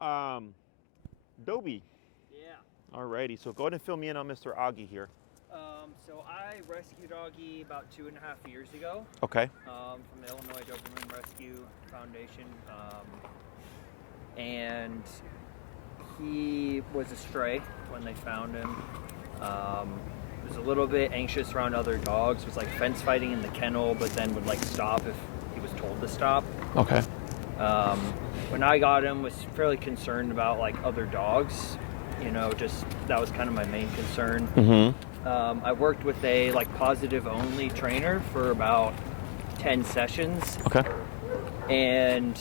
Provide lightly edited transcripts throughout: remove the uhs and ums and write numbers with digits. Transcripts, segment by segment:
Dobie. Yeah. Alrighty, so go ahead and fill me in on Mr. Augie here. So I rescued Augie about 2.5 years ago. Okay. From the Illinois Doberman Rescue Foundation. And he was a stray when they found him. Was a little bit anxious around other dogs. Was like fence fighting in the kennel, but then would like stop if he was told to stop. Okay. When I got him, was fairly concerned about like other dogs. You know, just that was kind of my main concern. Mm-hmm. I worked with a like positive only trainer for about 10 sessions. Okay. And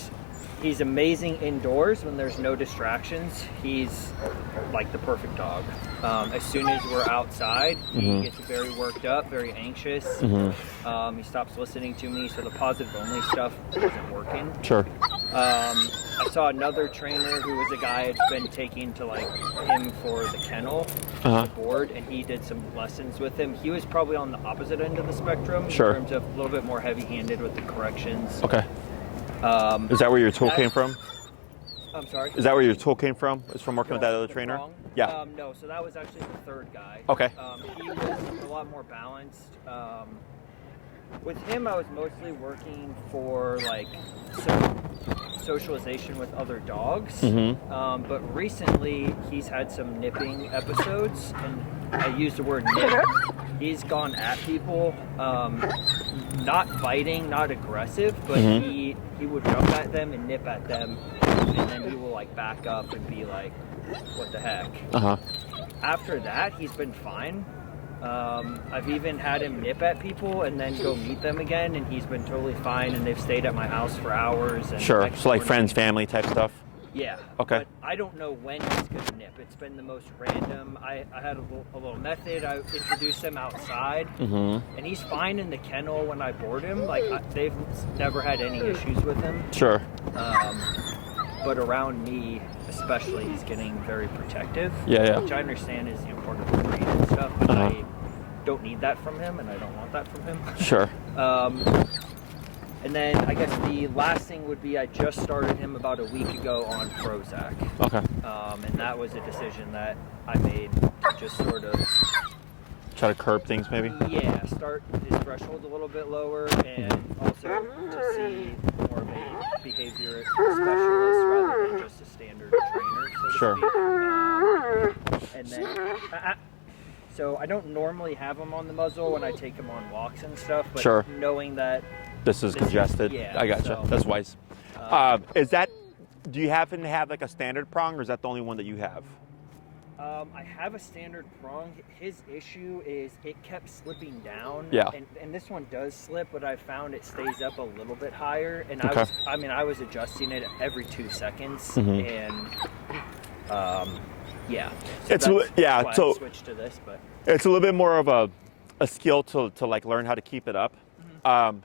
he's amazing indoors when there's no distractions. He's like the perfect dog. As soon as we're outside, he gets very worked up, very anxious. He stops listening to me, so the positive only stuff isn't working. Sure. I saw another trainer who was a guy I'd been taking to like him for the kennel, the board, and he did some lessons with him. He was probably on the opposite end of the spectrum Sure. in terms of a little bit more heavy-handed with the corrections. Okay. Is that where your tool came from? I'm sorry? Is that where your tool came from? It's from working with that other The trainer? prong? Yeah. No, so that was actually the third guy. Okay. He was a lot more balanced. With him, I was mostly working for like socialization with other dogs. But recently, he's had some nipping episodes, and I use the word nip. He's gone at people, not biting, not aggressive, but he would jump at them and nip at them, and then he will like back up and be like, what the heck? After that, he's been fine. I've even had him nip at people and then go meet them again, and he's been totally fine, and they've stayed at my house for hours. And Sure. So like friends, family type stuff? Yeah. Okay. But I don't know when he's going to nip. It's been the most random. I had a little method. I introduced him outside, and he's fine in the kennel when I board him. Like, they've never had any issues with him. Sure. But around me, especially, he's getting very protective. Yeah. Which I understand is part of the breed and stuff, but I don't need that from him, and I don't want that from him. Sure. And then I guess the last thing would be I just started him about a week ago on Prozac. Okay. And that was a decision that I made to just sort of Try to curb things maybe? yeah, start his threshold a little bit lower, and also to see more of a behavior specialist rather than just a standard trainer, so to speak. And then so I don't normally have him on the muzzle when I take him on walks and stuff, but knowing that this is congested. Yeah, I gotcha. so, that's wise. Is that, do you happen to have like a standard prong, or is that the only one that you have? I have a standard prong. His issue is it kept slipping down. Yeah. And this one does slip, but I found it stays up a little bit higher. And Okay. I was adjusting it every 2 seconds. Mm-hmm. And yeah. So that's why so I switched to this, but it's a little bit more of a skill to like learn how to keep it up.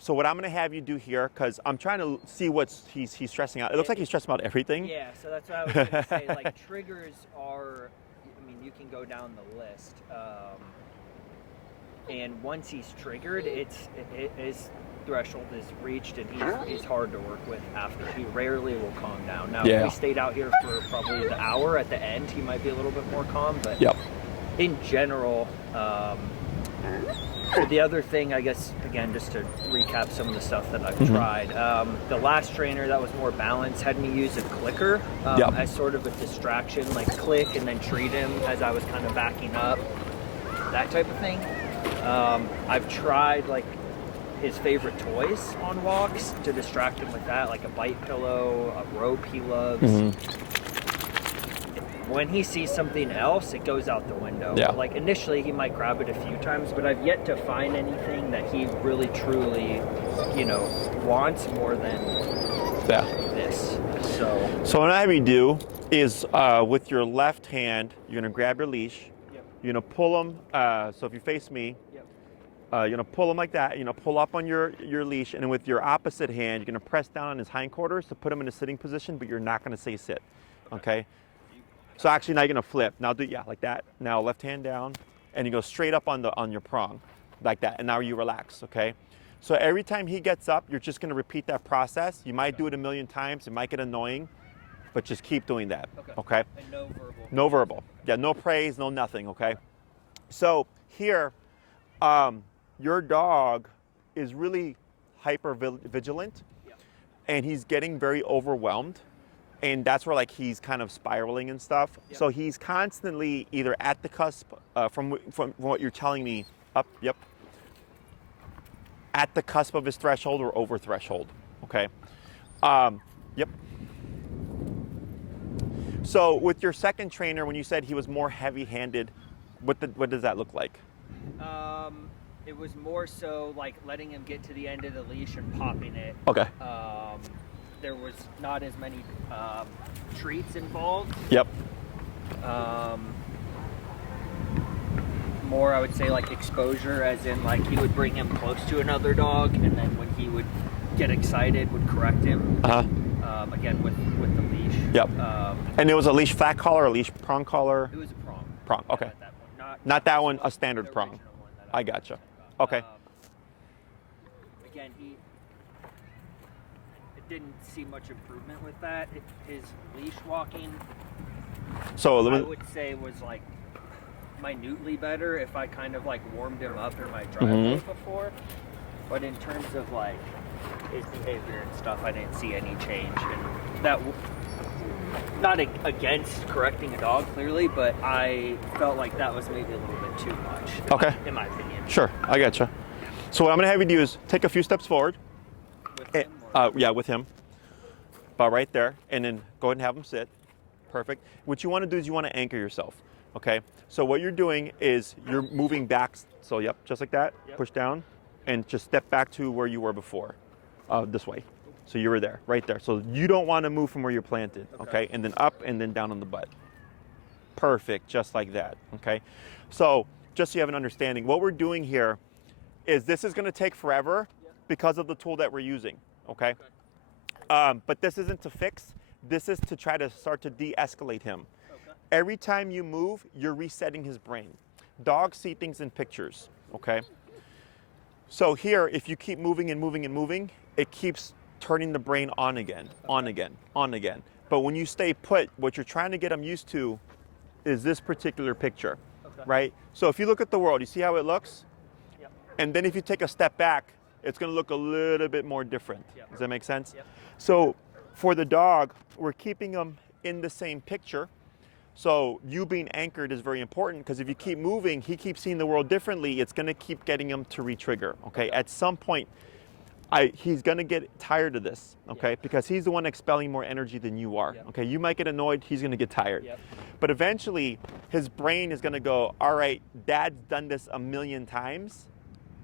So what I'm going to have you do here, because I'm trying to see what he's stressing out. It looks like he's stressing about everything. yeah, so that's what I was going to say. Like, triggers are, I mean, you can go down the list. And once he's triggered, his threshold is reached, and he's hard to work with after. He rarely will calm down. Now, if we stayed out here for probably the hour at the end, he might be a little bit more calm, but in general, so the other thing, I guess, again, just to recap some of the stuff that I've tried, the last trainer that was more balanced had me use a clicker as sort of a distraction, like click and then treat him as I was kind of backing up, that type of thing. I've tried like his favorite toys on walks to distract him with that, like a bite pillow, a rope he loves. When he sees something else, it goes out the window. Yeah. Like initially he might grab it a few times, but I've yet to find anything that he really truly, wants more than this. So what I have you do is with your left hand, you're gonna grab your leash. You're gonna pull him. So if you face me, you're gonna pull him like that. Pull up on your leash, and then with your opposite hand, you're gonna press down on his hindquarters to put him in a sitting position, but you're not gonna say sit. Okay. So actually now you're gonna flip. Now do like that. Now left hand down, and you go straight up on your prong, like that. And now you relax. Okay. So every time he gets up, you're just gonna repeat that process. You might do it a million times. It might get annoying. but just keep doing that. Okay. Okay. And no verbal. No verbal. Yeah, no praise, no nothing. Okay. So here, your dog is really hyper vigilant, and he's getting very overwhelmed, and that's where like he's kind of spiraling and stuff. So he's constantly either at the cusp, from what you're telling me, up, at the cusp of his threshold or over threshold. Okay. Yep. So with your second trainer, when you said he was more heavy-handed, what does that look like? It was more so like letting him get to the end of the leash and popping it. Okay. There was not as many treats involved. Yep. More, I would say, like exposure, as in like he would bring him close to another dog, and then when he would get excited, would correct him. Again with the leash. Yep. And it was a leash flat collar, a leash prong collar. It was a prong. Prong. Okay. At that point. Not that one, a standard the prong. original one that I was gotcha. talking about. Okay. Again, it didn't see much improvement with that. His leash walking, So I would say, was like minutely better if I kind of like warmed him up in my driveway before. But in terms of like his behavior and stuff, I didn't see any change. And that, not against correcting a dog clearly, but I felt like that was maybe a little bit too much. Okay. In my opinion. Sure, I gotcha. So what I'm gonna have you do is take a few steps forward. With him, or? Yeah, with him. About right there, and then go ahead and have him sit. Perfect. What you want to do is you want to anchor yourself. Okay. So what you're doing is you're moving back. So yep, just like that. Yep. Push down, and just step back to where you were before. This way. So you were there, right there. So you don't want to move from where you're planted. Okay. And then up, and then down on the butt. Perfect. Just like that. Okay. So just so you have an understanding, what we're doing here is this is going to take forever because of the tool that we're using. Okay. But this isn't to fix. This is to try to start to de-escalate him. Okay. Every time you move, you're resetting his brain. Dogs see things in pictures, okay? So here, if you keep moving and moving and moving, it keeps turning the brain on again, on again, on again. But when you stay put, what you're trying to get him used to is this particular picture, right? So if you look at the world, you see how it looks? Yep. And then if you take a step back, it's gonna look a little bit more different. Yep. Does that make sense? Yep. So for the dog, we're keeping them in the same picture. So you being anchored is very important, because if you keep moving, he keeps seeing the world differently. It's going to keep getting him to re-trigger. Okay. At some point, he's going to get tired of this. Okay. Because he's the one expelling more energy than you are. Okay. You might get annoyed. He's going to get tired. But eventually, his brain is going to go, all right, Dad's done this a million times.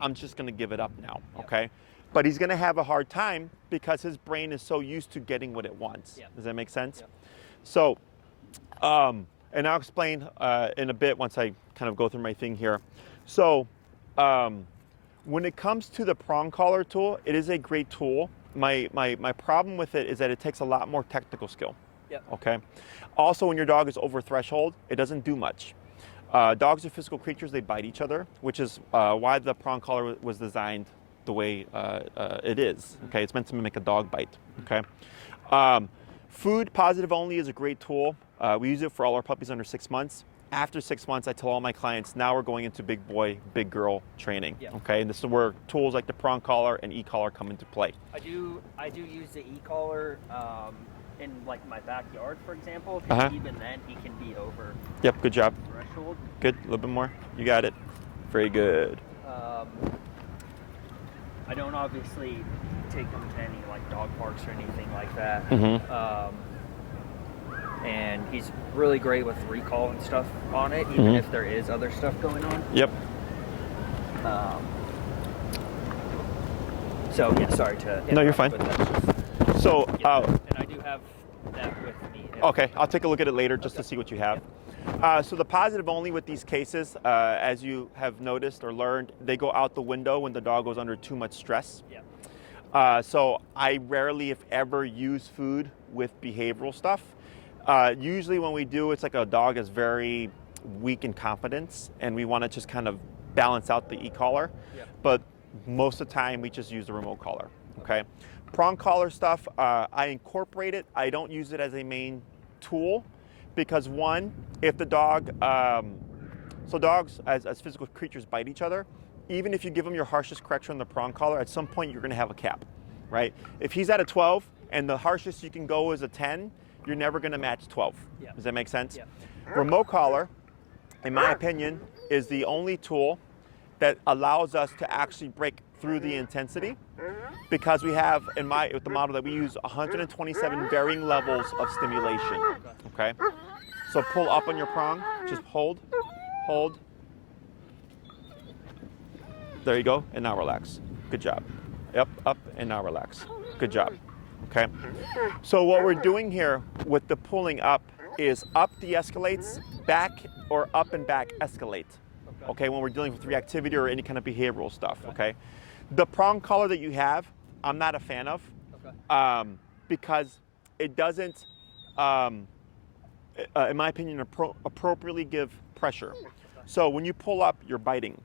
I'm just going to give it up now. Okay. But he's going to have a hard time because his brain is so used to getting what it wants. Does that make sense? So, and I'll explain in a bit once I kind of go through my thing here. So, when it comes to the prong collar tool, it is a great tool. My problem with it is that it takes a lot more technical skill. Okay. Also, when your dog is over threshold, it doesn't do much. Dogs are physical creatures. They bite each other, which is why the prong collar was designed the way it is. Okay, it's meant to mimic a dog bite. Okay, food positive only is a great tool. We use it for all our puppies under 6 months. After 6 months, I tell all my clients, now we're going into big boy, big girl training. Okay, and this is where tools like the prong collar and e-collar come into play. I do use the e-collar in like my backyard, for example. Even then, he can be over. Yep, good job. Threshold. Good, a little bit more. You got it. Very good. I don't obviously take him to any like dog parks or anything like that. And he's really great with recall and stuff on it, even if there is other stuff going on. So yeah, sorry to. No, you're fine. So, and I do have that with me. Okay, I'll take a look at it later just to see what you have. So the positive only with these cases, as you have noticed or learned, they go out the window when the dog goes under too much stress. So I rarely, if ever, use food with behavioral stuff. Usually when we do, it's like a dog is very weak in confidence, and we want to just kind of balance out the e-collar. But most of the time, we just use the remote collar. Okay. Prong collar stuff, I incorporate it. I don't use it as a main tool because one, if the dog, so dogs as physical creatures bite each other, even if you give them your harshest correction on the prong collar, at some point you're gonna have a cap, right? If he's at a 12 and the harshest you can go is a 10, you're never gonna match 12. Yeah. Does that make sense? Yeah. Remote collar, in my opinion, is the only tool that allows us to actually break through the intensity because we have, with the model that we use, 127 varying levels of stimulation, okay? So pull up on your prong, just hold. There you go, and now relax. Good job. Up, and now relax. Good job, okay? So what we're doing here with the pulling up is up de-escalates, back or up and back escalate. Okay, when we're dealing with reactivity or any kind of behavioral stuff, okay? The prong collar that you have, I'm not a fan of because it doesn't, in my opinion, appropriately give pressure. So when you pull up, you're biting,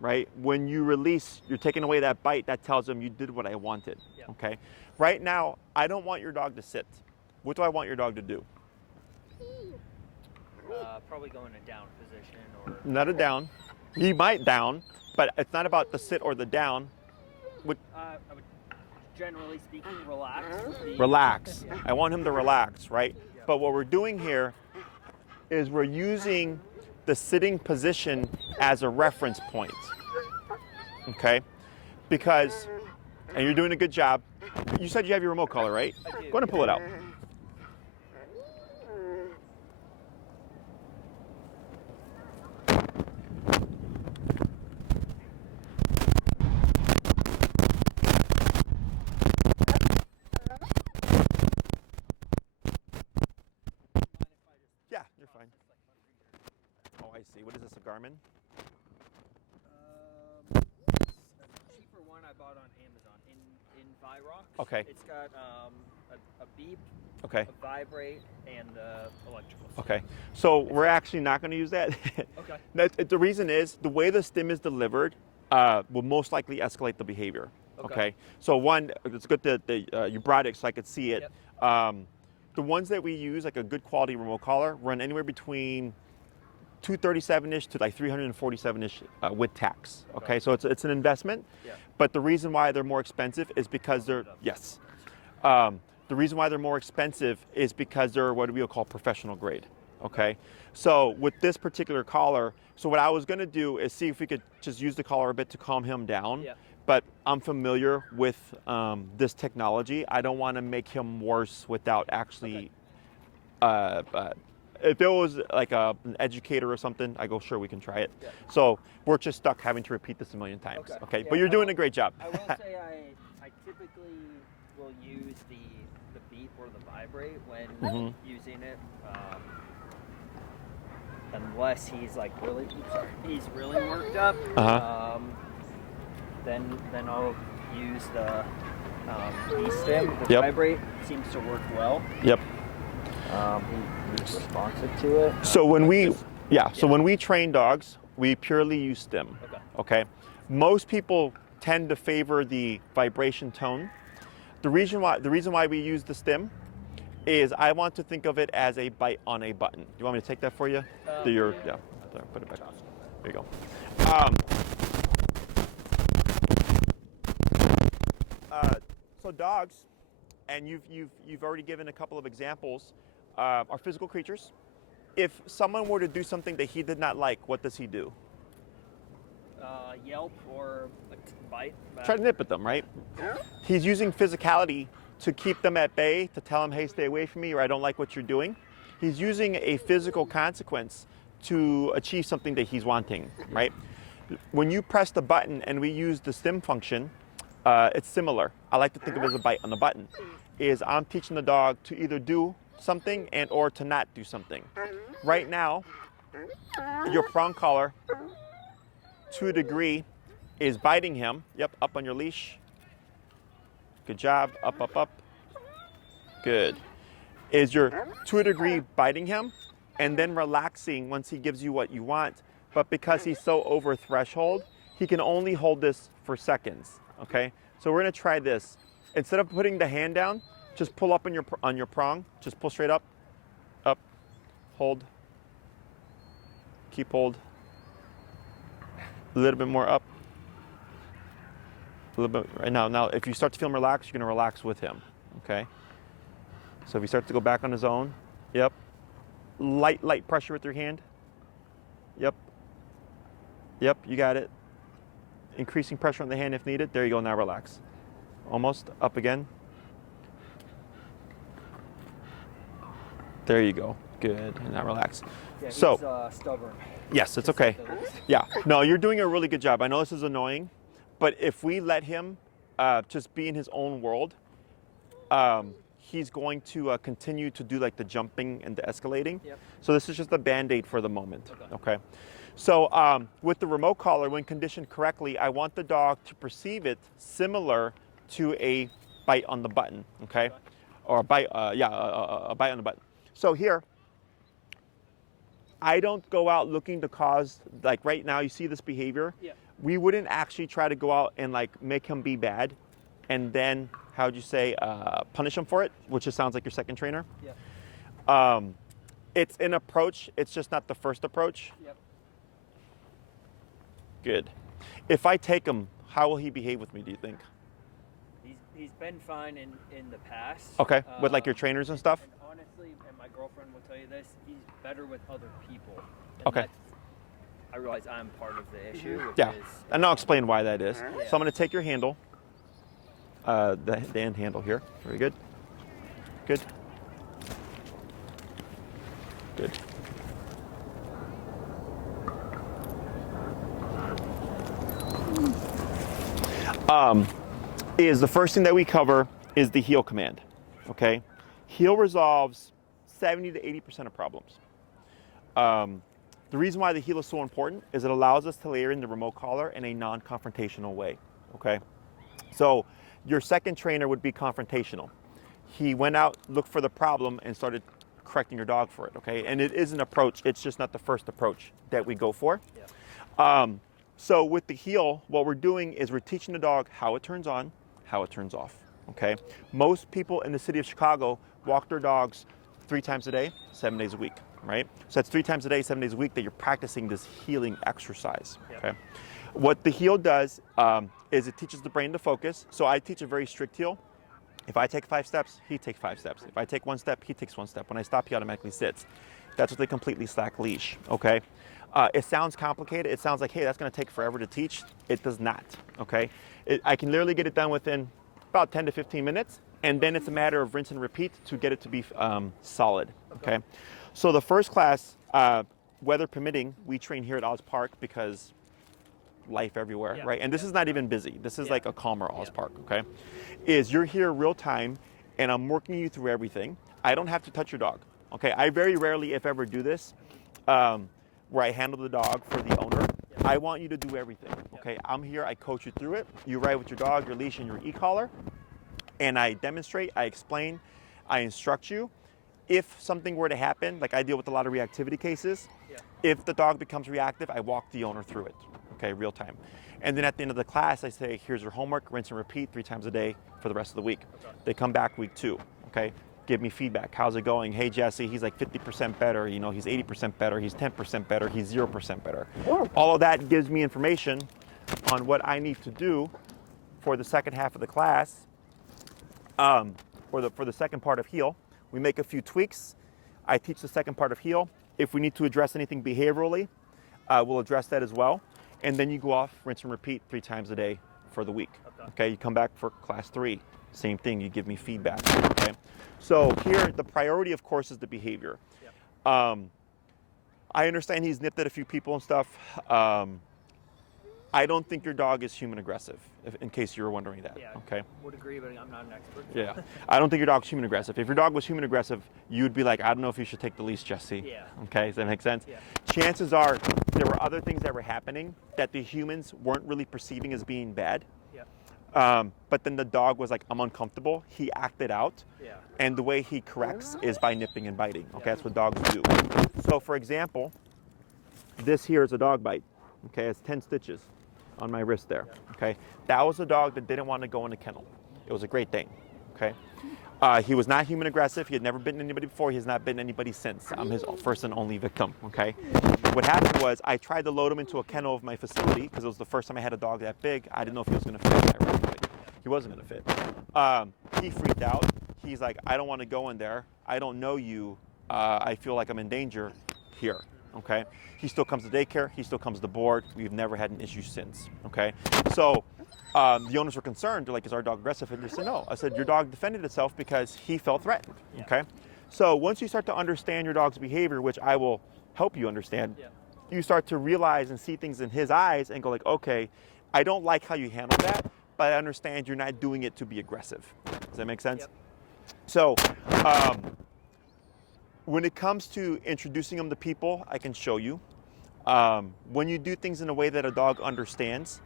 right? When you release, you're taking away that bite, that tells them you did what I wanted, okay? Right now, I don't want your dog to sit. What do I want your dog to do? Probably go in a down position or... Not a down. He might down, but it's not about the sit or the down. I would, generally speaking, relax. Relax. I want him to relax, right? But what we're doing here is we're using the sitting position as a reference point, okay? Because, and you're doing a good job. You said you have your remote collar, right? I do. Go ahead and pull it out. Yeah, you're fine. Oh, I see. What is this, a Garmin? A cheaper one I bought on Amazon in Virox. Okay. It's got a beep, Okay. a vibrate, and electrical. Okay. So we're actually not going to use that. Okay. The reason is the way the stim is delivered will most likely escalate the behavior. Okay. So one, it's good that you brought it so I could see it. Yep. The ones that we use, like a good quality remote collar, run anywhere between 237-ish to like 347-ish with tax. Okay, so it's an investment. Yeah. But the reason why they're more expensive is because they're the reason why they're more expensive is because they're what we will call professional grade. Okay, so with this particular collar, so what I was going to do is see if we could just use the collar a bit to calm him down. Yeah. But I'm familiar with this technology. I don't want to make him worse without actually. If it was like an educator or something, I go, sure, we can try it. Yeah. So we're just stuck having to repeat this a million times. Okay, Yeah, but you're doing a great job. I will say I typically will use the beep or the vibrate when using it, unless he's like he's really worked up. Then I'll use the stim. The vibrate seems to work well. Yep. He's responsive to it. So when when we train dogs, we purely use stim. Okay. Most people tend to favor the vibration tone. The reason why we use the stim is I want to think of it as a bite on a button. Do you want me to take that for you? There, put it back. There you go. So dogs, and you've already given a couple of examples, are physical creatures. If someone were to do something that he did not like, what does he do? Yelp or bite. Try to nip at them, right? He's using physicality to keep them at bay, to tell them, hey, stay away from me, or I don't like what you're doing. He's using a physical consequence to achieve something that he's wanting, right? When you press the button and we use the stim function, it's similar. I like to think of it as a bite on the button. Is I'm teaching the dog to either do something and or to not do something. Right now, your prong collar, to a degree, is biting him. Yep, up on your leash. Good job, up. Good. Is you're, to a degree, biting him and then relaxing once he gives you what you want. But because he's so over threshold, he can only hold this for seconds, okay? So we're gonna try this. instead of putting the hand down, just pull up on your prong. Just pull straight up, hold, keep hold. A little bit more up. A little bit right now. Now, if you start to feel him relax, you're gonna relax with him. Okay. So if he starts to go back on his own, yep. Light pressure with your hand. Yep. Yep, you got it. Increasing pressure on the hand if needed. There you go, now relax. Almost, up again. There you go, good, and now relax. Yeah, he's so, stubborn. Yes, it's okay. Yeah, no, you're doing a really good job. I know this is annoying, but if we let him just be in his own world, he's going to continue to do like the jumping and the escalating. Yep. So this is just a Band-Aid for the moment, okay? So with the remote collar, when conditioned correctly, I want the dog to perceive it similar to a bite on the button, okay? Or a bite, a bite on the button. So here, I don't go out looking to cause, like right now, you see this behavior? Yeah. We wouldn't actually try to go out and like make him be bad and then, how'd you say, punish him for it, which just sounds like your second trainer. Yeah. It's an approach, it's just not the first approach. Yep. Good. If I take him, how will he behave with me, do you think? He's been fine in the past. Okay, with like your trainers and stuff? And honestly, and my girlfriend will tell you this, he's better with other people. And Okay. I realize I'm part of the issue, which Yeah, is... and I'll explain why that is. Yeah. So I'm gonna take your handle, the end handle here. Very good. Good. Good. Is the first thing that we cover is the heel command, okay? Heel resolves 70 to 80% of problems. The reason why the heel is so important is it allows us to layer in the remote collar in a non-confrontational way, okay? So your second trainer would be confrontational. He went out, looked for the problem, and started correcting your dog for it, okay? And it is an approach, it's just not the first approach that we go for. Yeah. So with the heel, what we're doing is we're teaching the dog how it turns on, how it turns off, okay? Most people in the city of Chicago walk their dogs 3 times a day, 7 days a week, right? So that's 3 times a day, 7 days a week that you're practicing this healing exercise, okay? What the heel does is it teaches the brain to focus. So I teach a very strict heel. If I take 5 steps, he takes 5 steps. If I take 1 step, he takes 1 step. When I stop, he automatically sits. That's what they completely slack leash, okay? It sounds complicated. It sounds like, hey, that's gonna take forever to teach. It does not, okay? I can literally get it done within about 10 to 15 minutes, and then it's a matter of rinse and repeat to get it to be solid, okay? So the first class, weather permitting, we train here at Oz Park because life everywhere, right? And this is not even busy. This is like a calmer Oz Park, okay? Is you're here real time, and I'm working you through everything. I don't have to touch your dog, okay? I very rarely, if ever, do this, where I handle the dog for the owner. I want you to do everything, okay? I'm here, I coach you through it. You ride with your dog, your leash, and your e-collar, and I demonstrate, I explain, I instruct you. If something were to happen, like I deal with a lot of reactivity cases, if the dog becomes reactive, I walk the owner through it, okay, real time. And then at the end of the class, I say, here's your homework, rinse and repeat 3 times a day for the rest of the week. They come back week 2, okay? Give me feedback. How's it going? Hey, Jesse, he's like 50% better. You know, he's 80% better. He's 10% better. He's 0% better. All of that gives me information on what I need to do for the second half of the class, for the second part of heel. We make a few tweaks. I teach the second part of heel. If we need to address anything behaviorally, we'll address that as well. And then you go off, rinse and repeat 3 times a day for the week. Okay, you come back for class 3. Same thing, you give me feedback, okay? So here, the priority, of course, is the behavior. I understand he's nipped at a few people and stuff. I don't think your dog is human aggressive, in case you were wondering that, okay? Would agree, but I'm not an expert. Yeah, I don't think your dog's human aggressive. If your dog was human aggressive, you'd be like, I don't know if you should take the leash, Jesse. Yeah. Okay, does that make sense? Yeah. Chances are there were other things that were happening that the humans weren't really perceiving as being bad. But then the dog was like, I'm uncomfortable. He acted out. And the way he corrects is by nipping and biting. Okay, that's what dogs do. So for example, this here is a dog bite. Okay, it's 10 stitches on my wrist there. Okay, that was a dog that didn't want to go in the kennel. It was a great thing, okay? He was not human aggressive. He had never bitten anybody before. He has not bitten anybody since. I'm his first and only victim, okay? What happened was I tried to load him into a kennel of my facility because it was the first time I had a dog that big. I didn't know if he was going to fit, ironically. He wasn't going to fit. He freaked out. He's like, I don't want to go in there. I don't know you. I feel like I'm in danger here, okay? He still comes to daycare. He still comes to board. We've never had an issue since, okay? So the owners were concerned. They're like, is our dog aggressive? And they said, no. I said, your dog defended itself because he felt threatened, okay? So once you start to understand your dog's behavior, which I will help you understand, you start to realize and see things in his eyes and go like, okay, I don't like how you handle that, but I understand you're not doing it to be aggressive. Does that make sense? So when it comes to introducing them to people, I can show you. When you do things in a way that a dog understands,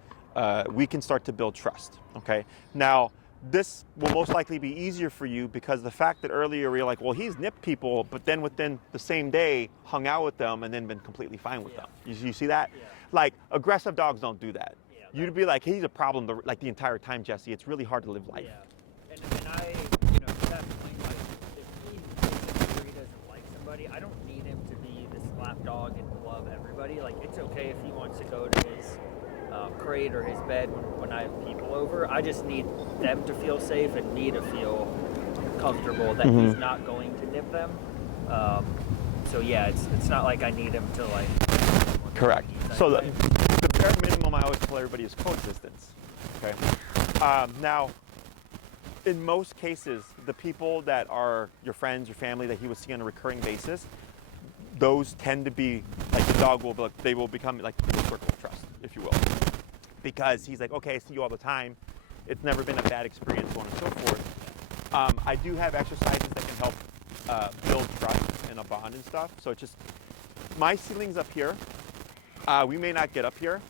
we can start to build trust, okay? Now, this will most likely be easier for you because the fact that earlier we were like, well, he's nipped people, but then within the same day, hung out with them and then been completely fine with them. You see that? Like, aggressive dogs don't do that. You'd be like, he's a problem like the entire time, Jesse. It's really hard to live life. And I, you know, to that point, like, if he doesn't like somebody, I don't need him to be this lap dog and love everybody. Like, it's okay if he wants to go to his crate or his bed when I have people over. I just need them to feel safe and me to feel comfortable that he's not going to nip them. So yeah, it's not like I need him to like. Correct. So the bare minimum I always tell everybody is coexistence. Okay. Now, in most cases, the people that are your friends, your family that he would see on a recurring basis, those tend to be like the dog will be like, they will become like the circle of trust, if you will, because he's like, okay, I see you all the time. It's never been a bad experience, so on and so forth. I do have exercises that can help build trust and a bond and stuff. So it's just my ceiling's up here. We may not get up here,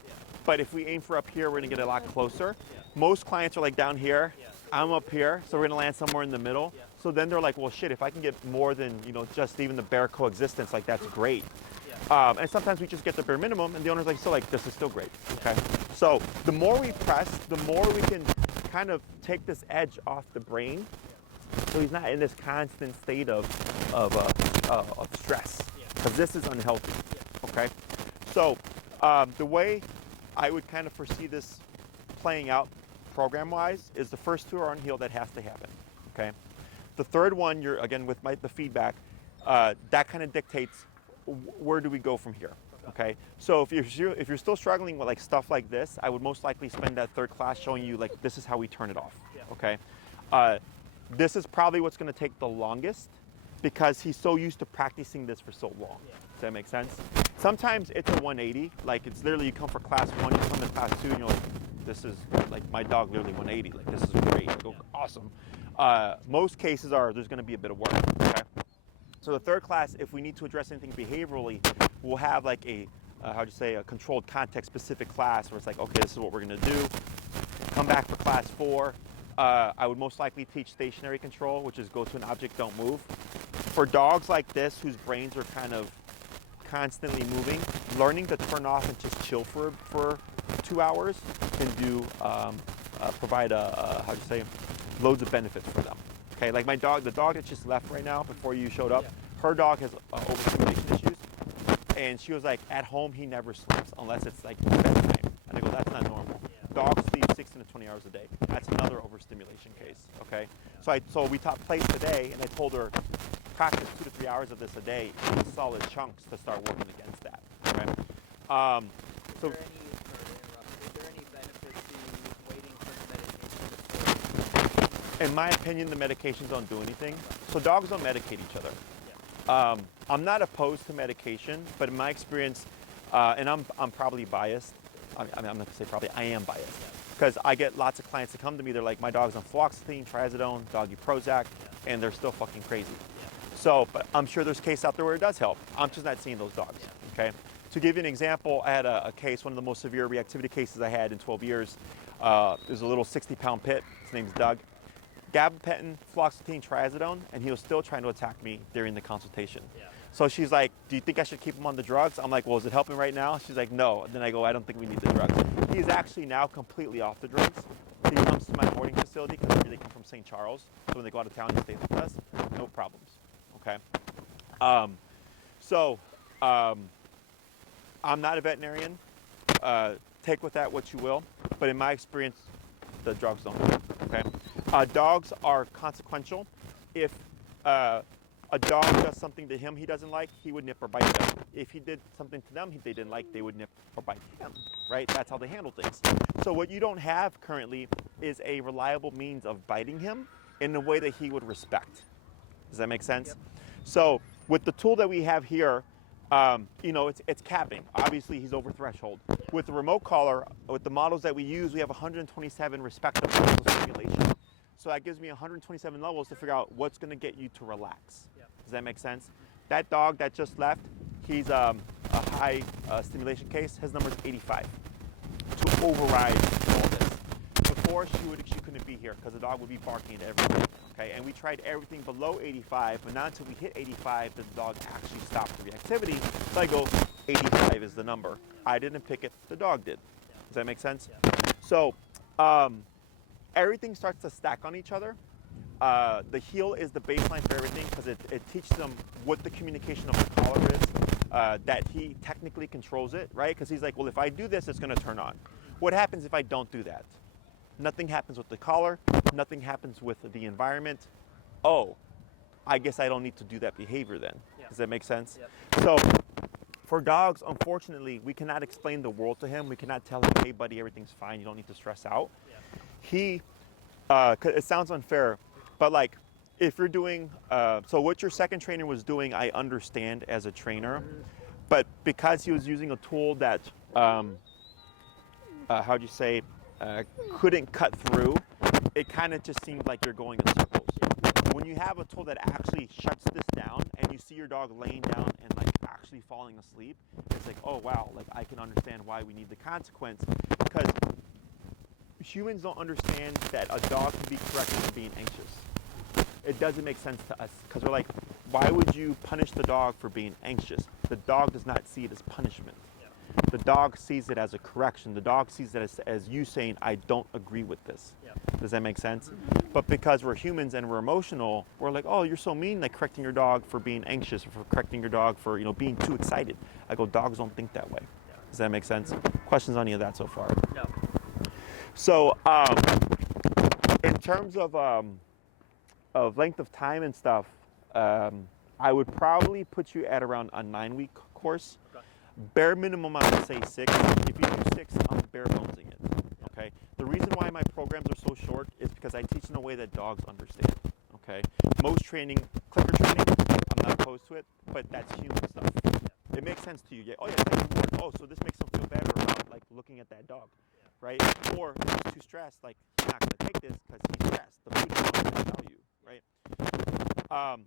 but if we aim for up here, we're gonna get a lot closer. Most clients are like down here. I'm up here, so we're gonna land somewhere in the middle. So then they're like, well, shit, if I can get more than, you know, just even the bare coexistence, like that's great. And sometimes we just get the bare minimum, and the owner's like, still like, this is still great, okay? So the more we press, the more we can kind of take this edge off the brain, so he's not in this constant state of stress, because this is unhealthy, okay? So the way I would kind of foresee this playing out program-wise is the first two are unhealed. That has to happen, okay? The third one, you're again with the feedback, that kind of dictates where do we go from here, okay? So if you're still struggling with like stuff like this, I would most likely spend that third class showing you like this is how we turn it off, okay? This is probably what's going to take the longest because he's so used to practicing this for so long. Does that make sense? Sometimes it's a 180, like it's literally you come for class 1, you come to class 2, and you're like, this is like my dog literally 180, like this is great, like, awesome. Most cases are there's going to be a bit of work, okay? So the third class, if we need to address anything behaviorally, we'll have like a a controlled context specific class where it's like, okay, this is what we're going to do. Come back for class 4. I would most likely teach stationary control, which is go to an object, don't move. For dogs like this, whose brains are kind of constantly moving, learning to turn off and just chill for 2 hours can do provide loads of benefits for them. Okay, like my dog, the dog that just left right now before you showed up, her dog has overstimulation issues, and she was like, at home he never sleeps unless it's like bedtime. And I go, that's not normal. Dogs sleep 16 to 20 hours a day. That's another overstimulation case. Okay, so we taught place today, and I told her practice 2 to 3 hours of this a day in solid chunks to start working against that. Okay. Is there any benefit to waiting for the medication? In my opinion, the medications don't do anything. So dogs don't medicate each other. I'm not opposed to medication, but in my experience, and I'm probably biased. I'm not gonna say probably. I am biased because I get lots of clients that come to me. They're like, my dog's on fluoxetine, trazodone, doggy Prozac, and they're still fucking crazy. So, but I'm sure there's cases out there where it does help. I'm just not seeing those dogs. Okay. To give you an example, I had a case, one of the most severe reactivity cases I had in 12 years. There's a little 60-pound pit. His name's Doug. Gabapentin, fluoxetine, trazodone, and he was still trying to attack me during the consultation. So she's like, do you think I should keep him on the drugs? I'm like, well, is it helping right now? She's like, no. And then I go, I don't think we need the drugs. He's actually now completely off the drugs. He comes to my boarding facility because they come from St. Charles. So when they go out of town, they stay with us. No problems. Okay. I'm not a veterinarian. Take with that what you will. But in my experience, the dogs don't do it. Okay. Dogs are consequential. If a dog does something to him he doesn't like, he would nip or bite them. If he did something to them they didn't like, they would nip or bite him, right? That's how they handle things. So what you don't have currently is a reliable means of biting him in a way that he would respect. Does that make sense? Yep. So with the tool that we have here, it's capping. Obviously, he's over threshold. With the remote collar, with the models that we use, we have 127 respective levels of stimulation. So that gives me 127 levels to figure out what's going to get you to relax. Yep. Does that make sense? That dog that just left, he's a high stimulation case. His number is 85 to override all this. Before, she couldn't be here because the dog would be barking at everything. Okay, and we tried everything below 85, but not until we hit 85 did the dog actually stop the reactivity. So I go, 85 is the number. I didn't pick it, the dog did. Does that make sense? Yeah. So everything starts to stack on each other. The heel is the baseline for everything because it teaches them what the communication of the collar is, that he technically controls it, right? Because he's like, well, if I do this, it's going to turn on. What happens if I don't do that? Nothing happens with the collar. Nothing happens with the environment. Oh, I guess I don't need to do that behavior then. Yep. Does that make sense? Yep. So for dogs, unfortunately, we cannot explain the world to him. We cannot tell him, hey, buddy, everything's fine. You don't need to stress out. Yep. It sounds unfair, but like if you're doing, so what your second trainer was doing, I understand as a trainer, but because he was using a tool that, couldn't cut through, it kind of just seemed like you're going in circles. When you have a tool that actually shuts this down and you see your dog laying down and like actually falling asleep, it's like, oh wow, like I can understand why we need the consequence, because humans don't understand that a dog can be corrected for being anxious. It doesn't make sense to us because we're like, why would you punish the dog for being anxious? The dog does not see it as punishment. The dog sees it as a correction. The dog sees it as you saying, I don't agree with this. Yep. Does that make sense? Mm-hmm. But because we're humans and we're emotional, we're like, oh, you're so mean, like correcting your dog for being anxious or for correcting your dog for, being too excited. I go, dogs don't think that way. Yeah. Does that make sense? Questions on any of that so far? No. So in terms of length of time and stuff, I would probably put you at around a 9-week course. Okay. Bare minimum, I would say 6. If you do 6, I'm bare bonesing it. Okay. The reason why my programs are so short is because I teach in a way that dogs understand. Okay. Most training, clicker training, I'm not opposed to it, but that's human stuff. It makes sense to you. Yeah. Oh yeah, thank you. Oh, so this makes them feel better about like looking at that dog, right? Or if he's too stressed, like he's not gonna take this because he's stressed. The food is not gonna value, right?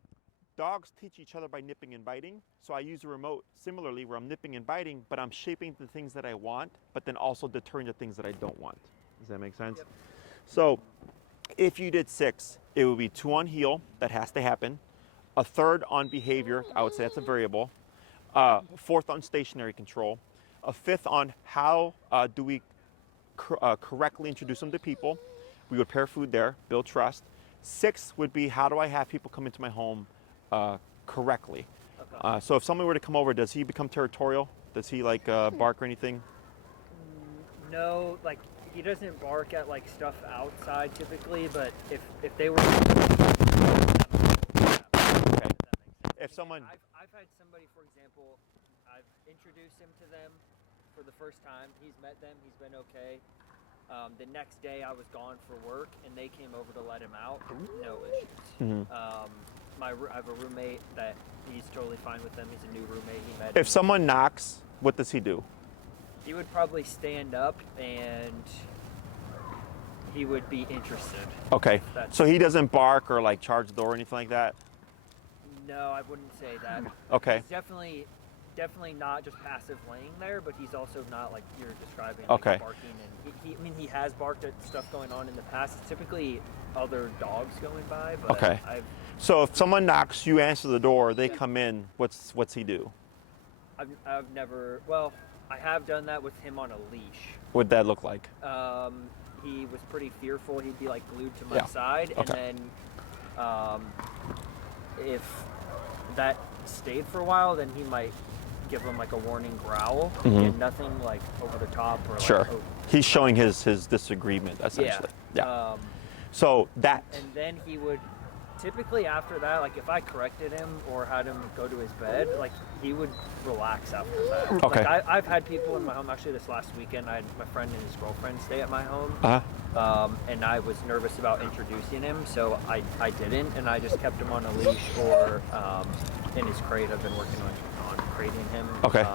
Dogs teach each other by nipping and biting. So I use a remote similarly where I'm nipping and biting, but I'm shaping the things that I want, but then also deterring the things that I don't want. Does that make sense? Yep. So if you did 6, it would be 2 on heel, that has to happen. A 3rd on behavior, I would say that's a variable. 4th on stationary control. A 5th on how do we correctly introduce them to people. We would pair food there, build trust. 6th would be how do I have people come into my home correctly. Okay. So if someone were to come over, does he become territorial? Does he like bark or anything? No, like he doesn't bark at like stuff outside typically, but if they were okay. If someone I've had somebody, for example, I've introduced him to them for the first time. He's met them, he's been okay. The next day I was gone for work and they came over to let him out. No issues. Mm-hmm. I have a roommate that he's totally fine with them. He's a new roommate. He met. If someone knocks, what does he do? He would probably stand up and he would be interested. Okay. So he doesn't bark or like charge the door or anything like that? No, I wouldn't say that. Okay. He's definitely not just passive laying there, but he's also not like you're describing, like okay. Barking. And he has barked at stuff going on in the past. It's typically other dogs going by, but okay. So if someone knocks, you answer the door, they come in, what's he do? I've never, well, I have done that with him on a leash. What'd that look like? he was pretty fearful. He'd be like glued to my Yeah. side, and Okay. then if that stayed for a while, then he might give him like a warning growl. And nothing like over the top or Sure. like, oh, He's showing his disagreement essentially. Yeah. So that. and then he would typically after that, like if I corrected him or had him go to his bed, like he would relax after that. Okay. Like I've had people in my home. Actually, this last weekend, I had my friend and his girlfriend stay at my home. And I was nervous about introducing him, so I didn't, and I just kept him on a leash or in his crate. I've been working on crating him. Okay.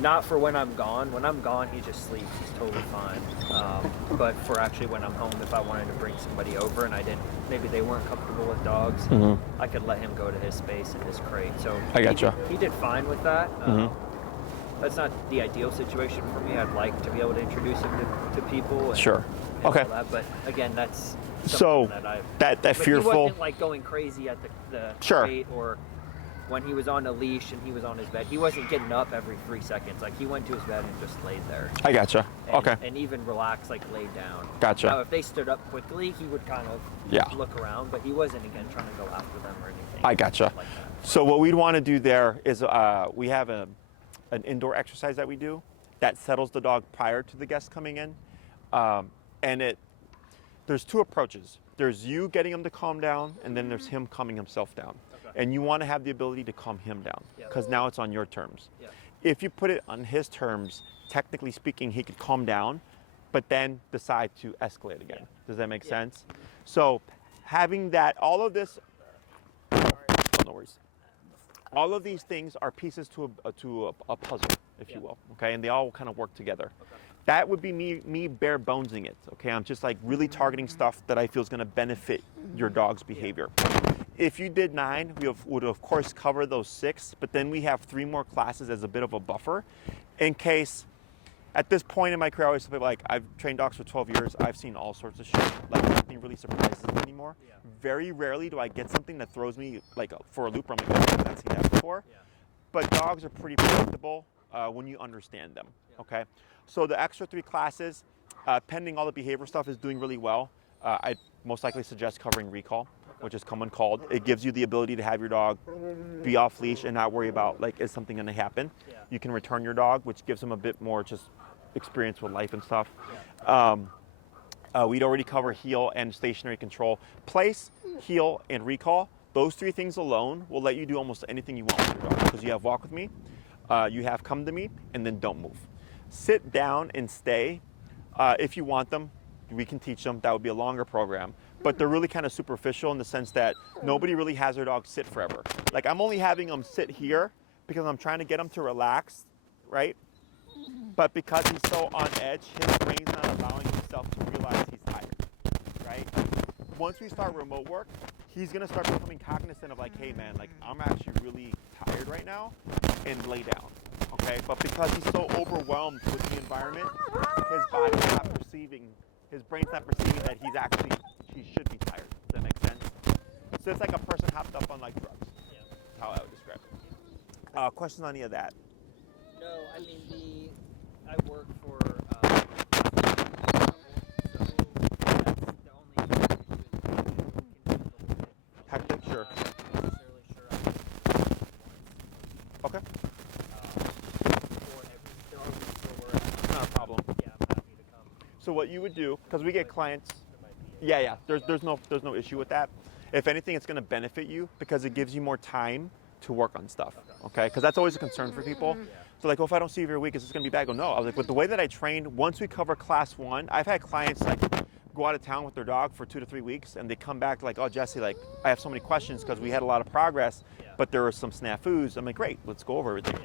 Not for when I'm gone. When I'm gone, he just sleeps. He's totally fine. But for actually when I'm home, if I wanted to bring somebody over and I didn't, maybe they weren't comfortable with dogs, I could let him go to his space in his crate. So I gotcha. He did fine with that. That's not the ideal situation for me. I'd like to be able to introduce him to people. And, Sure. and Okay. all that. But again, that's So something that I've... that But fearful. he wasn't like going crazy at the Sure. crate or when he was on a leash and he was on his bed. He wasn't getting up every 3 seconds. Like he went to his bed and just laid there. I gotcha. And, Okay. And even relaxed, like laid down. Gotcha. Now, if they stood up quickly, he would kind of look around, but he wasn't again trying to go after them or anything. I gotcha. Like that. So what we'd want to do there is we have an indoor exercise that we do that settles the dog prior to the guest coming in, and there's 2 approaches. There's you getting him to calm down, and then there's him calming himself down. Okay. And you want to have the ability to calm him down because now it's on your terms. Yeah. If you put it on his terms, technically speaking, he could calm down, but then decide to escalate again. Yeah. Does that make sense? So having that, all of this, no worries. All of these things are pieces to a puzzle, if you will, okay? And they all kind of work together. Okay. That would be me bare bonesing it, okay? I'm just like really targeting stuff that I feel is gonna benefit your dog's behavior. If you did 9, we would of course cover those 6, but then we have 3 more classes as a bit of a buffer in case, at this point in my career, I always tell people, like, I've trained dogs for 12 years, I've seen all sorts of shit, like nothing really surprises me anymore. Yeah. Very rarely do I get something that throws me like for a loop where I'm like, I've not seen that before. Yeah. But dogs are pretty predictable when you understand them, okay? So the extra 3 classes, pending all the behavior stuff is doing really well, I'd most likely suggest covering recall, which is come when called. It gives you the ability to have your dog be off leash and not worry about, like, is something gonna happen? Yeah. You can return your dog, which gives them a bit more just experience with life and stuff. Yeah. We'd already cover heel and stationary control. Place, heel, and recall, those 3 things alone will let you do almost anything you want with your dog because you have walk with me, you have come to me, and then don't move. Sit down and stay. If you want them, we can teach them. That would be a longer program. But they're really kind of superficial in the sense that nobody really has their dog sit forever. Like I'm only having them sit here because I'm trying to get them to relax, right? But because he's so on edge, his brain's not allowing himself to realize he's tired, right? Once we start remote work, he's gonna start becoming cognizant of like, hey man, like I'm actually really tired right now, and lay down, okay? But because he's so overwhelmed with the environment, his body's not perceiving, his brain's not perceiving that he should be tired. Does that make sense? So it's like a person hopped up on like drugs. Yeah. That's how I would describe it. Questions on any of that? No, I mean I work for so that's the only issue is Hectic, sure. I'm not necessarily sure I can Okay. They're always still where Not a problem. yeah, I'm happy to come. So what you would do, because we get clients, yeah, there's no issue with that. If anything, it's going to benefit you because it gives you more time to work on stuff, okay? Because that's always a concern for people. So like, oh, if I don't see you every week, is this going to be bad? I go, no. I was like, with the way that I train, once we cover class 1, I've had clients like go out of town with their dog for 2 to 3 weeks, and they come back like, oh, Jesse, like I have so many questions because we had a lot of progress, but there were some snafus. I'm like, great, let's go over everything.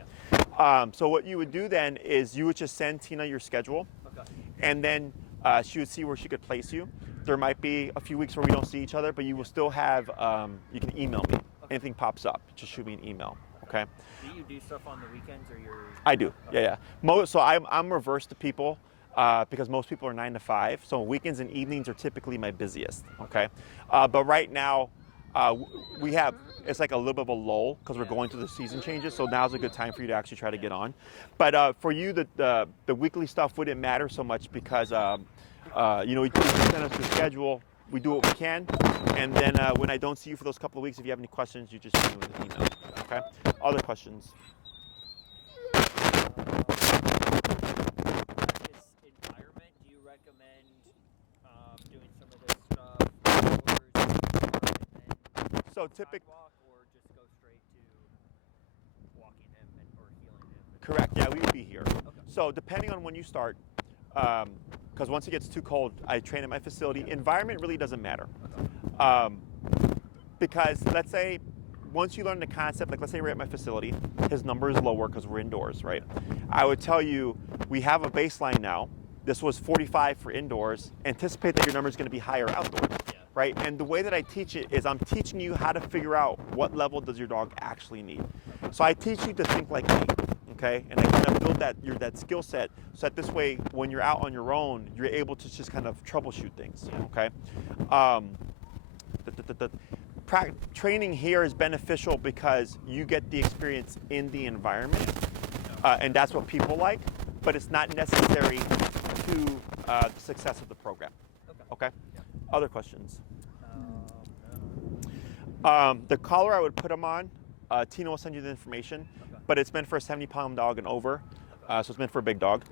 So what you would do then is you would just send Tina your schedule, and then she would see where she could place you. There might be a few weeks where we don't see each other, but you will still have, you can email me. Anything pops up, just shoot me an email, okay? Do you do stuff on the weekends or you're... I do, yeah. So I'm reverse to people because most people are 9 to 5. So weekends and evenings are typically my busiest, okay? But right now, it's like a little bit of a lull because we're going through the season changes. So now's a good time for you to actually try to get on. But for you, the weekly stuff wouldn't matter so much because You know, you can send us your schedule. We do what we can, and then when I don't see you for those couple of weeks, if you have any questions, you just send me an email. Okay. Other questions? Practice environment. Do you recommend doing some of this stuff outdoors and then So typically. sidewalk, or just go straight to walking him or healing him? Correct. Yeah, we would be here. Okay. So depending on when you start, because once it gets too cold, I train at my facility. Environment really doesn't matter, because let's say once you learn the concept, like let's say we're at my facility, his number is lower because we're indoors, right? I would tell you we have a baseline now. This was 45 for indoors. Anticipate that your number is going to be higher outdoors, right? And the way that I teach it is I'm teaching you how to figure out what level does your dog actually need. So I teach you to think like me. Okay, and I kind of build that skill set so that this way, when you're out on your own, you're able to just kind of troubleshoot things. Okay, training here is beneficial because you get the experience in the environment, and that's what people like. But it's not necessary to the success of the program. Okay. Yeah. Other questions? No. The collar I would put them on. Tina will send you the information. But it's meant for a 70-pound dog and over, so it's meant for a big dog.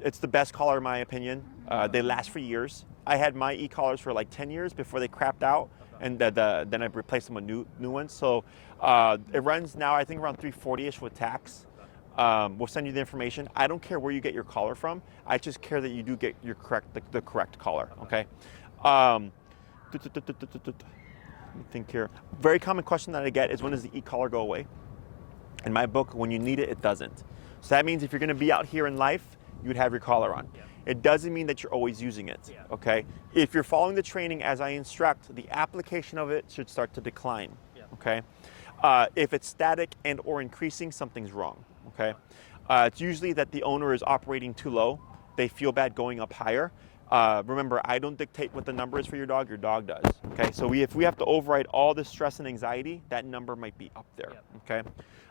It's the best collar in my opinion. They last for years. I had my e-collars for like 10 years before they crapped out, and then I replaced them with new ones. So it runs now, I think, around $340-ish with tax. We'll send you the information. I don't care where you get your collar from. I just care that you do get your the correct collar. Okay. Let me think here. Very common question that I get is, when does the e-collar go away? In my book, when you need it, it doesn't. So that means if you're going to be out here in life, you would have your collar on. Yeah. It doesn't mean that you're always using it. Yeah. Okay. If you're following the training as I instruct, the application of it should start to decline. Yeah. Okay. If it's static and or increasing, something's wrong. Okay. It's usually that the owner is operating too low. They feel bad going up higher. Remember, I don't dictate what the number is for your dog does. Okay, so if we have to override all the stress and anxiety, that number might be up there. Yep. Okay,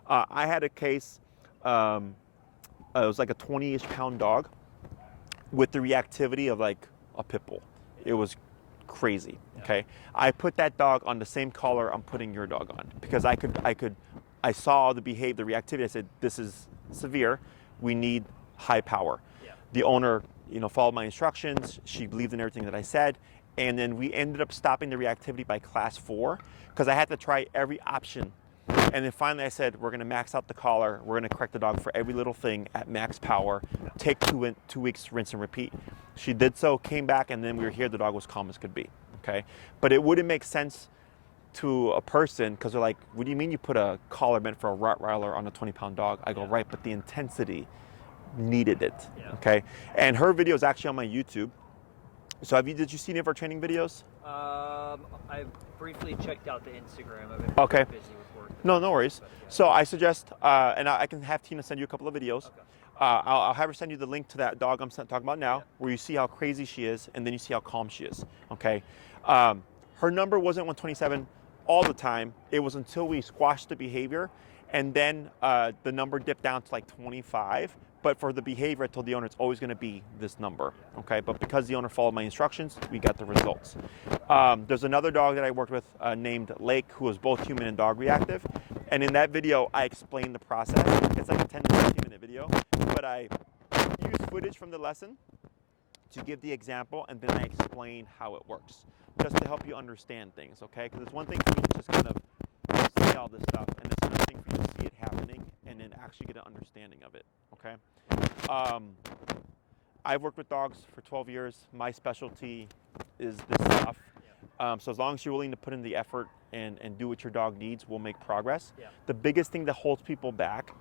I had a case, it was like a 20-ish pound dog with the reactivity of like a pit bull. It was crazy. Okay, I put that dog on the same collar I'm putting your dog on, because I saw the reactivity. I said, this is severe. We need high power. Yeah. The owner, followed my instructions. She believed in everything that I said. And then we ended up stopping the reactivity by class 4 because I had to try every option. And then finally I said, we're gonna max out the collar. We're gonna correct the dog for every little thing at max power. Take 2 weeks, rinse and repeat. She did so, came back, and then we were here. The dog was calm as could be, okay? But it wouldn't make sense to a person, because they're like, what do you mean you put a collar meant for a Rottweiler on a 20-pound dog? I go, right, but the intensity needed it, okay? And her video is actually on my YouTube. So did you see any of our training videos? I briefly checked out the Instagram. I've been Okay. busy with work. No worries. But, yeah. So I suggest, and I can have Tina send you a couple of videos. Okay. I'll have her send you the link to that dog I'm talking about now, where you see how crazy she is, and then you see how calm she is, okay? Her number wasn't 127 all the time. It was until we squashed the behavior, and then the number dipped down to like 25. But for the behavior, I told the owner it's always going to be this number, okay? But because the owner followed my instructions, we got the results. There's another dog that I worked with named Lake, who was both human and dog reactive. And in that video, I explained the process. It's like a 10 to 15 minute video, but I use footage from the lesson to give the example, and then I explain how it works, just to help you understand things, okay? Because it's one thing for me to just kind of say all this stuff, and it's another thing for you to see it happening and then actually get an understanding of it, okay? I've worked with dogs for 12 years. My specialty is this stuff. So as long as you're willing to put in the effort and do what your dog needs, we'll make progress. Yeah. The biggest thing that holds people back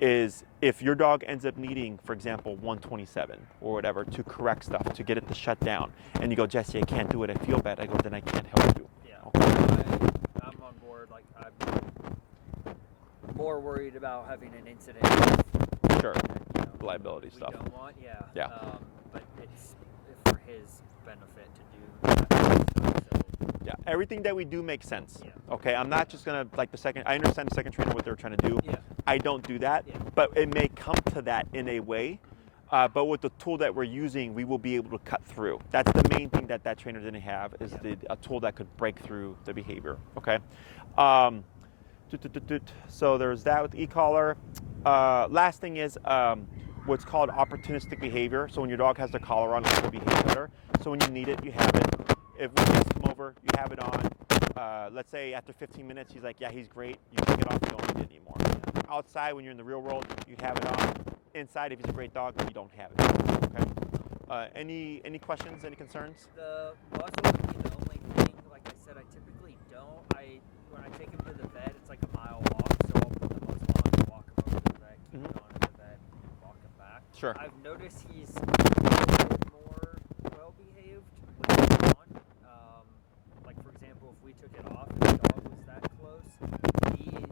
is if your dog ends up needing, for example, 127 or whatever to correct stuff, to get it to shut down, and you go, Jesse, I can't do it, I feel bad. I go, then I can't help you. Yeah. I'm on board. Like, I'm more worried about having an incident. Sure. You know, Liability we stuff. don't want, Yeah. But it's for his benefit to do that. So, Yeah, everything that we do makes sense. Yeah. Okay, I'm not just gonna I understand the second trainer what they're trying to do. yeah. I don't do that, Yeah. but it may come to that in a way. But with the tool that we're using, we will be able to cut through. That's the main thing that trainer didn't have, is a tool that could break through the behavior, okay? So there's that with e-collar. Last thing is what's called opportunistic behavior. So when your dog has their collar on, it will behave better. So when you need it, you have it. If we just come over, you have it on. Let's say after 15 minutes, he's like, yeah, he's great. You take it off, you don't need it anymore. Outside, when you're in the real world, you have it on. Inside, if he's a great dog, you don't have it. Okay. Any questions? Any concerns? The muzzle would be the only thing. Like I said, I typically don't. When I take him to the vet, it's like a mile walk, so I'll put the muzzle on and walk him over to the vet, keep it on at the vet, and walk him back. Sure. I've noticed he's a little bit more well behaved when it's on. Like for example, if we took it off and the dog was that close, he's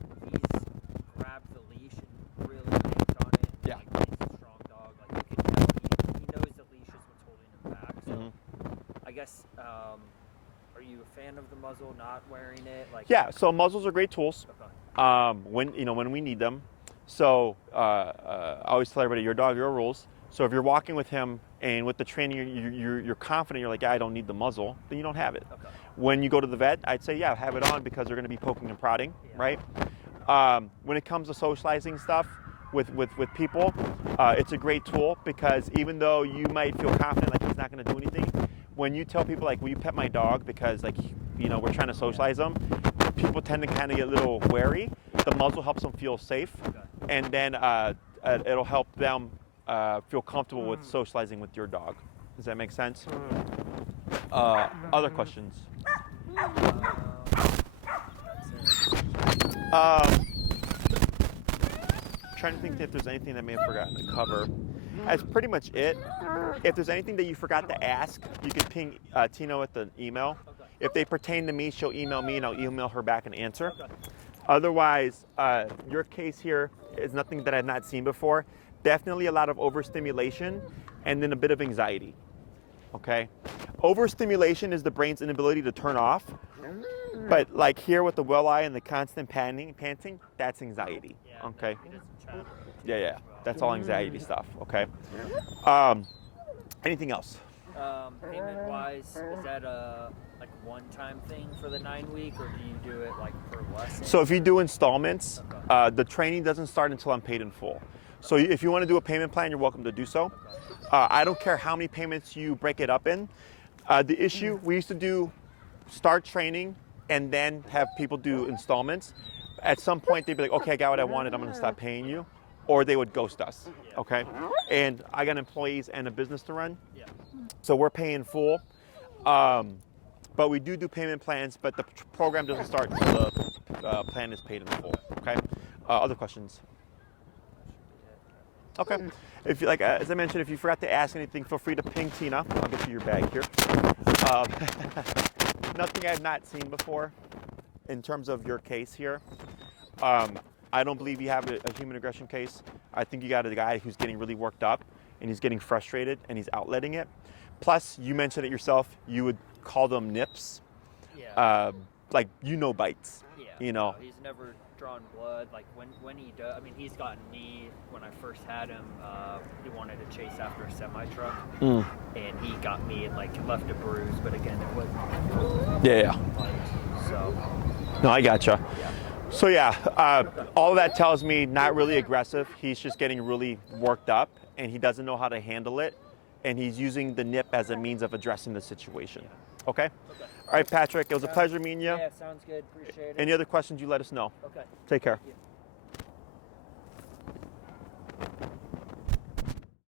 grabbed the leash and really yanked on it. Yeah. Like he's a strong dog. Like you can tell he knows the leash is what's holding him back. So I guess are you a fan of the muzzle, not wearing it? Like Yeah, so muzzles are great tools. Okay. When we need them. So I always tell everybody, your dog, your rules. So if you're walking with him and with the training, you're confident, you're like, yeah, I don't need the muzzle, then you don't have it. Okay. When you go to the vet, I'd say, yeah, have it on, because they're going to be poking and prodding, right? When it comes to socializing stuff with people, it's a great tool, because even though you might feel confident like he's not going to do anything, when you tell people like, will you pet my dog, because like, we're trying to socialize them, people tend to kind of get a little wary. The muzzle helps them feel safe, and then it'll help them feel comfortable with socializing with your dog. Does that make sense? Other questions? Trying to think if there's anything that I may have forgotten to cover. That's pretty much it. If there's anything that you forgot to ask, you can ping Tina with an email. If they pertain to me, she'll email me and I'll email her back an answer. Otherwise, your case here is nothing that I've not seen before. Definitely a lot of overstimulation and then a bit of anxiety. Okay? Overstimulation is the brain's inability to turn off. But like here with the well eye and the constant panting, that's anxiety. Okay? Yeah. That's all anxiety stuff. Okay? Anything else? Payment-wise, is that a one-time thing for the 9-week, or do you do it like per lesson? So if you do installments, the training doesn't start until I'm paid in full. So if you want to do a payment plan, you're welcome to do so. I don't care how many payments you break it up in. The issue, we used to start training and then have people do installments. At some point, they'd be like, okay, I got what I wanted, I'm going to stop paying you. Or they would ghost us, okay? And I got employees and a business to run, so we're paying full. But we do payment plans, but the program doesn't start until the plan is paid in full, okay? Other questions? Okay. If you like, as I mentioned, if you forgot to ask anything, feel free to ping Tina. I'll get you your bag here. Nothing I've not seen before in terms of your case here. I don't believe you have a human aggression case. I think you got a guy who's getting really worked up and he's getting frustrated and he's outletting it. Plus, you mentioned it yourself, you would call them nips. Yeah. Like, bites. Yeah. You know. No, he's never drawn blood. Like when he does, I mean, he's gotten me when I first had him. He wanted to chase after a semi truck, and he got me and like left a bruise. But again, it wasn't. Yeah. Like, so. No, I gotcha. Yeah. So yeah, all of that tells me not really aggressive. He's just getting really worked up, and he doesn't know how to handle it, and he's using the nip as a means of addressing the situation. Okay? All right, Patrick, it was a pleasure meeting you. Yeah, sounds good. Appreciate it. Any other questions, you let us know. Okay. Take care. Thank you.